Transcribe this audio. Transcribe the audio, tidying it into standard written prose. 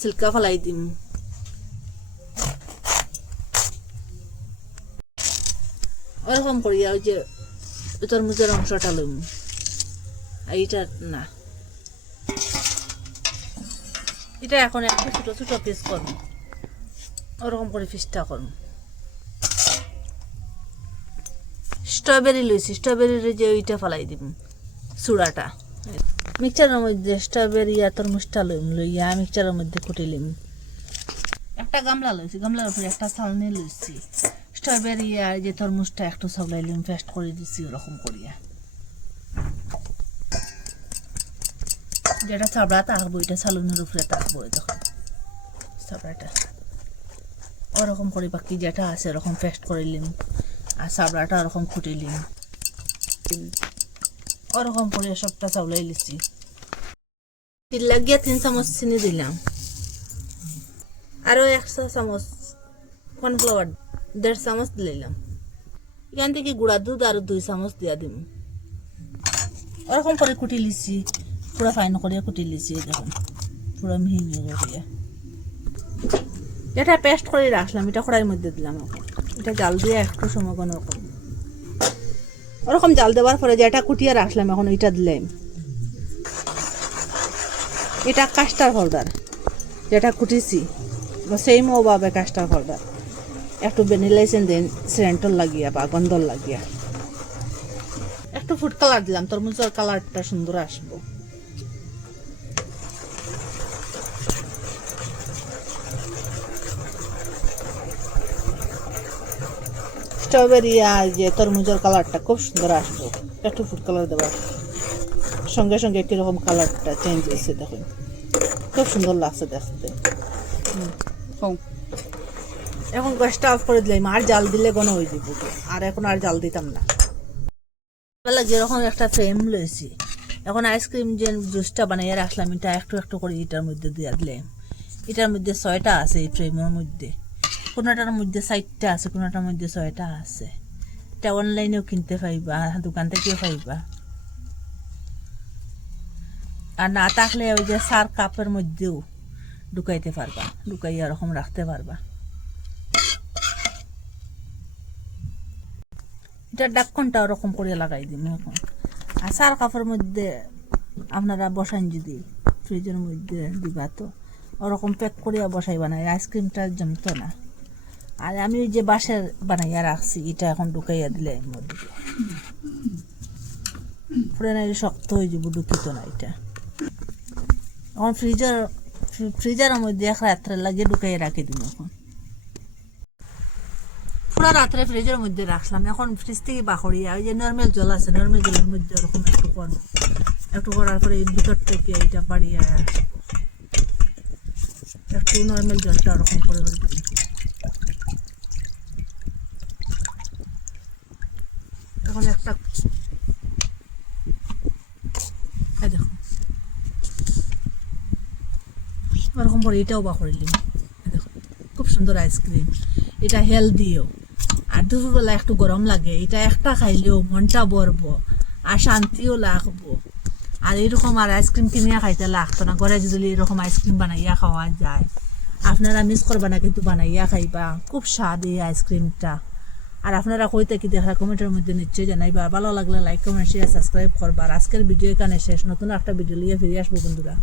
সিল্কা ফেলাই দিম। ওরকম করিয়া ওই যে তরমুজের অংশটা লইম, এইটা না, এটা এখন একটু ছোট ছোট পিস করুন, ওরকম করে পিসটা করুন। স্ট্রবেরি লইছি, স্ট্রবেরির যে ওইটা ফেলাই দিব, চূড়াটা। মিক্সচারের মধ্যে স্ট্রবেরি আর তরমুজটা লইয়া মিক্সচারের মধ্যে কুটিলিম। একটা গামলা লইছি, গামলার উপরে একটা চালনি লইছি, স্ট্রবেরি আর যে তরমুজটা একটু সবলাইলিম, পেস্ট করে দিছি ওরকম করিয়া। যেটা চাবড়া থাকবো এটা চালনের উপরে থাকবো, দেখুন চাবড়াটা ওরকম করে বাকি যেটা আছে ওরকম পেস্ট করিলিম, আর চাবড়াটা ওরকম কুটিলিম, ওরকম করে সবটা চাউলাই লিছি। লাগিয়ে 3 চামচ চিনি দিলাম, আরো 1 চামচ কর্নফ্লাওয়ার 1.5 চামচ দিলাম। এখান থেকে গুঁড়া দুধ আরো 2 চামচ দিয়া দিম। ওরকম করে কুটি লিছি, পুরো ফাইন করিয়া কুটি লিছি, দেখুন পুরো মিহি মিহি করিয়া। এটা পেস্ট করে রাখলাম, এটা কড়াইয়ের মধ্যে দিলাম। এটা জাল দিয়ে একটু সময় গণনা করব। ওরকম জাল দেওয়ার পরে যেটা কুটিয়ে রাখলাম এখন ওইটা দিলাম। এটা কাস্টার্ড পাউডার যেটা কুটিছি, সেম ওভাবে কাস্টার্ড পাউডার একটু ভ্যানিলা সেন্টর লাগিয়া বা গন্ধর লাগিয়া। একটু ফুড কালার দিলাম, তরমুজের কালারটা সুন্দর আসবো। স্ট্রবেরি আর যে তরমুজের কালারটা খুব সুন্দর আসবো। একটু ফুড কালার দেওয়ার সঙ্গে সঙ্গে কিরকম কালারটা চেঞ্জ হয়েছে, দেখুন খুব সুন্দর লাগছে দেখতে। এখন গ্যাসটা অফ করে দিলাম, আর জাল দিলে কোনো হয়ে দিব, আর এখন আর জাল দিতাম না। যেরকম একটা ফ্রেম লইছি, এখন আইসক্রিম যে জুসটা বানাইয়া রাখলাম এটা একটু একটু করে এটার মধ্যে দিয়ে দিলাম। এটার মধ্যে 6টা আছে, এই ফ্রেমের মধ্যে কোনোটার মধ্যে 4টা আছে, কোনোটার মধ্যে 6টা আছে। এটা অনলাইনেও কিনতে পাইবা, দোকান থেকেও পাইবা, আর না থাকলে ওই যে সার কাপের মধ্যেও ঢুকাইতে পারবা, ঢুকাইয়া এরকম রাখতে পারবা। এটা ডাক্কনটা ওরকম করে লাগাই দিন এখন। আর সার কাপের মধ্যে আপনারা বসান, যদি ফ্রিজের মধ্যে দিবা তো ওরকম প্যাক করিয়া বসাইবা না, আইসক্রিমটা জমতো না। আর আমি ওই যে বাঁশের বানাইয়া রাখছি, এটা এখন ঢুকাইয়া দিলে এর মধ্যে পুরো না শক্ত হয়ে যাব, ঢুকিত না। এটা এখন ফ্রিজারের মধ্যে এক রাত্রে লাগিয়ে ঢুকাইয়া রাখি দিন। এখন পুরো রাত্রে ফ্রিজের মধ্যে রাখলাম, এখন ফ্রিজ থেকে বাকড়িয়া ওই যে নর্মাল জল আছে, নর্মাল জলের মধ্যে ওরকম একটু করবো, একটু করার পরে ভিতর থেকে এটা বাড়িয়ে একটু নর্মাল জলটা ওরকম করে দিন। এখন একটা দেখো ওরকম করে এটাও বাকড়িলাম, দেখো খুব সুন্দর আইসক্রিম। এটা হেলদিও, আর দুপুরবেলা একটু গরম লাগে, এটা একটা খাইলেও মনটা ভরবো আর শান্তিও লাগবো। আর এরকম আর আইসক্রিম কিনিয়া খাইতে লাগতো না, ঘরে যদি এরকম আইসক্রিম বানাইয়া খাওয়া যায়, আপনারা মিস করবা না কিন্তু বানাইয়া খাইবা, খুব স্বাদ এই আইসক্রিমটা। আর আপনারা কইতে কি দেখা কমেন্টের মধ্যে নিশ্চয়ই জানাইবা। ভালো লাগলে লাইক কমেন্ট শেয়ার সাবস্ক্রাইব করবা। আজকের ভিডিও এখানে শেষ, নতুন একটা ভিডিও নিয়ে ফিরে আসবো বন্ধুরা।